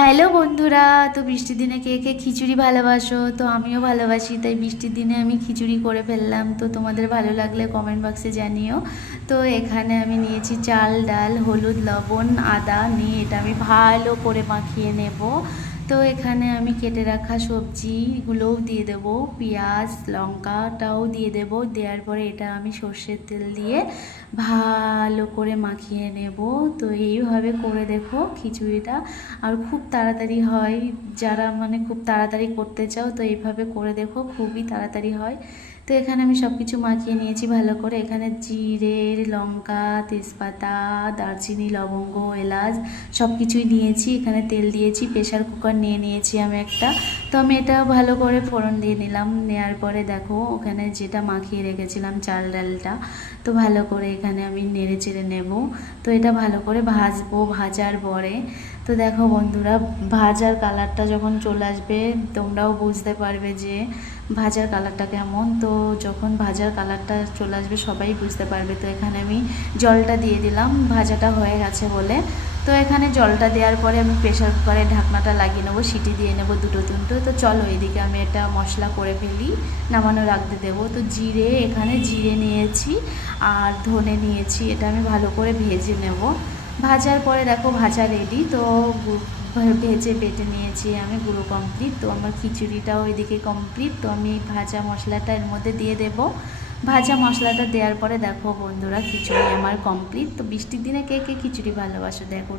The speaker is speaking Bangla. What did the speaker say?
হ্যালো বন্ধুরা, তো বৃষ্টির দিনে কে কে খিচুড়ি ভালোবাসো? তো আমিও ভালোবাসি, তাই বৃষ্টির দিনে আমি খিচুড়ি করে ফেললাম। তো তোমাদের ভালো লাগলে কমেন্ট বক্সে জানিও। তো এখানে আমি নিয়েছি চাল, ডাল, হলুদ, লবণ, আদা নিয়ে এটা আমি ভালো করে মাখিয়ে নেব। তো এখানে আমি কেটে রাখা সবজিগুলোও দিয়ে দেবো, পেঁয়াজ লঙ্কাটাও দিয়ে দেবো। দেওয়ার পরে এটা আমি সর্ষের তেল দিয়ে ভালো করে মাখিয়ে নেব। তো এইভাবে করে দেখো খিচুড়িটা, আর খুব তাড়াতাড়ি হয়। যারা খুব তাড়াতাড়ি করতে চাও তো এইভাবে করে দেখো, খুবই তাড়াতাড়ি হয়। তো এখানে আমি সব কিছু মাখিয়ে নিয়েছি ভালো করে। এখানে জিরে, লঙ্কা, তেজপাতা, দারচিনি, লবঙ্গ, এলাচ সব কিছুই নিয়েছি। এখানে তেল দিয়েছি, প্রেশার কুকার নিয়ে নিয়েছি আমি একটা। তো আমি এটা ভালো করে ফোড়ন দিয়ে নিলাম। নেওয়ার পরে দেখো ওখানে যেটা মাখিয়ে রেখেছিলাম চাল ডালটা, তো ভালো করে এখানে আমি নেড়ে চেড়ে নেব। তো এটা ভালো করে ভাজবো। ভাজার পরে তো দেখো বন্ধুরা, ভাজার কালারটা যখন চলে আসবে তোমরাও বুঝতে পারবে যে ভাজার কালারটা কেমন। তো যখন ভাজার কালারটা চলে আসবে সবাই বুঝতে পারবে। তো এখানে আমি জলটা দিয়ে দিলাম ভাজাটা হয়ে গেছে বলে। তো এখানে জলটা দেওয়ার পরে আমি প্রেশার কুকারে ঢাকনাটা লাগিয়ে নেবো, সিটি দিয়ে নেবো দুটো তিনটো। তো চলো এদিকে আমি এটা মশলা করে ফেলি, নামানো রাখতে দেবো। তো এখানে জিরে নিয়েছি আর ধনে নিয়েছি, এটা আমি ভালো করে ভেজে নেব। ভাজার পরে দেখো ভাজা রেডি। তো ভেজে বেটে নিয়েছি আমি, গুঁড়ো কমপ্লিট। তো আমার খিচুড়িটাও এদিকে কমপ্লিট। তো আমি ভাজা মশলাটা এর মধ্যে দিয়ে দেব। ভাজা মশলাটা দেওয়ার পরে দেখো বন্ধুরা খিচুড়ি আমার কমপ্লিট। তো বৃষ্টির দিনে কে কে খিচুড়ি ভালোবাসো দেখো।